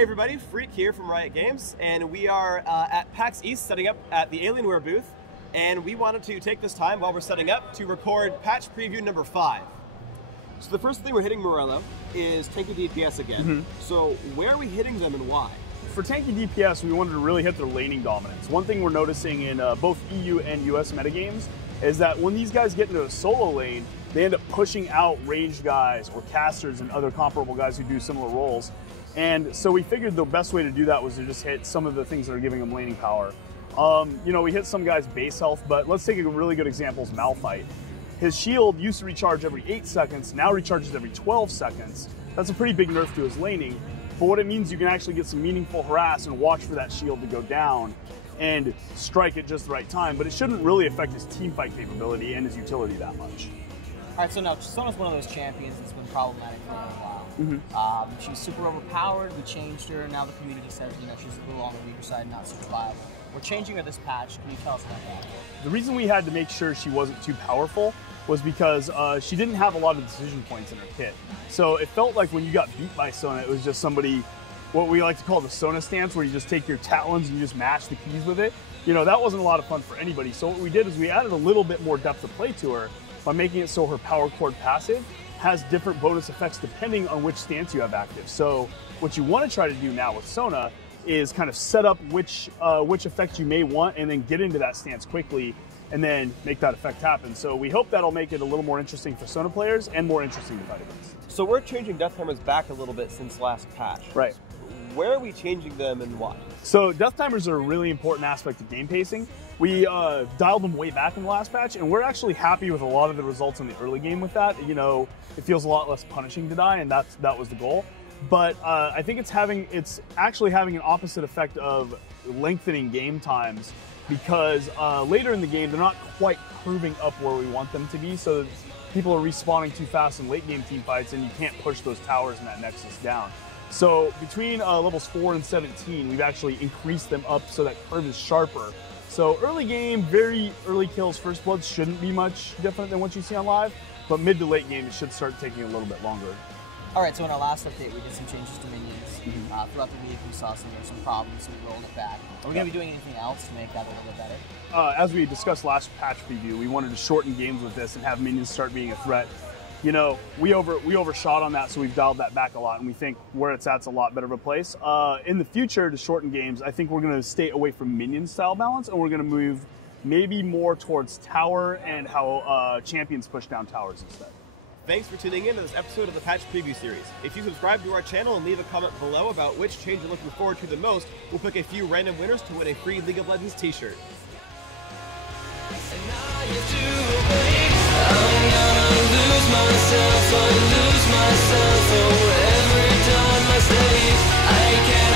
Hey everybody, Freak here from Riot Games, and we are at PAX East setting up at the Alienware booth, and we wanted to take this time while we're setting up to record patch preview number 5. So the first thing we're hitting, Morello, is tanky DPS again. So where are we hitting them and why? For tanky DPS, we wanted to really hit their laning dominance. One thing we're noticing in both EU and US metagames is that when these guys get into a solo lane, they end up pushing out ranged guys or casters and other comparable guys who do similar roles. And so we figured the best way to do that was to just hit some of the things that are giving them laning power. You know, we hit some guys' base health, but let's take a really good example is Malphite. His shield used to recharge every 8 seconds, now recharges every 12 seconds. That's a pretty big nerf to his laning, but what it means you can actually get some meaningful harass and watch for that shield to go down and strike at just the right time, but it shouldn't really affect his teamfight capability and his utility that much. All right, so now Sona's one of those champions that's been problematic for a while. She's super overpowered. We changed her. Now the community says, you know, she's a little on the weaker side, not super viable. We're changing her this patch. Can you tell us about that? The reason we had to make sure she wasn't too powerful was because she didn't have a lot of decision points in her kit. So it felt like when you got beat by Sona, it was just somebody, what we like to call the Sona stance, where you just take your talons and you just mash the keys with it. You know, that wasn't a lot of fun for anybody. So what we did is we added a little bit more depth of play to her by making it so her power chord passive has different bonus effects depending on which stance you have active. So what you want to try to do now with Sona is kind of set up which effect you may want and then get into that stance quickly and then make that effect happen. So we hope that'll make it a little more interesting for Sona players and more interesting to fight against. So we're changing Death Timers back a little bit since last patch. Right. Where are we changing them and why? So Death Timers are a really important aspect of game pacing. We dialed them way back in the last patch, and we're actually happy with a lot of the results in the early game with that. You know, it feels a lot less punishing to die, and that was the goal. But I think it's actually having an opposite effect of lengthening game times, because later in the game they're not quite curving up where we want them to be, so people are respawning too fast in late game team fights, and you can't push those towers and that Nexus down. So between levels 4 and 17, we've actually increased them up so that curve is sharper. So early game, very early kills, first bloods shouldn't be much different than what you see on live, but mid to late game, it should start taking a little bit longer. All right, so in our last update, we did some changes to minions. Throughout the week, we saw some problems, so we rolled it back. Are we going to be doing anything else to make that a little bit better? As we discussed last patch preview, we wanted to shorten games with this and have minions start being a threat. You know, we overshot on that, so we've dialed that back a lot, and we think where it's at's a lot better of a place. In the future, to shorten games, I think we're going to stay away from minion style balance, and we're going to move maybe more towards tower and how champions push down towers instead. Thanks for tuning in to this episode of the Patch Preview Series. If you subscribe to our channel and leave a comment below about which change you're looking forward to the most, we'll pick a few random winners to win a free League of Legends t-shirt. Myself, I lose myself, oh, every time I stay, I can't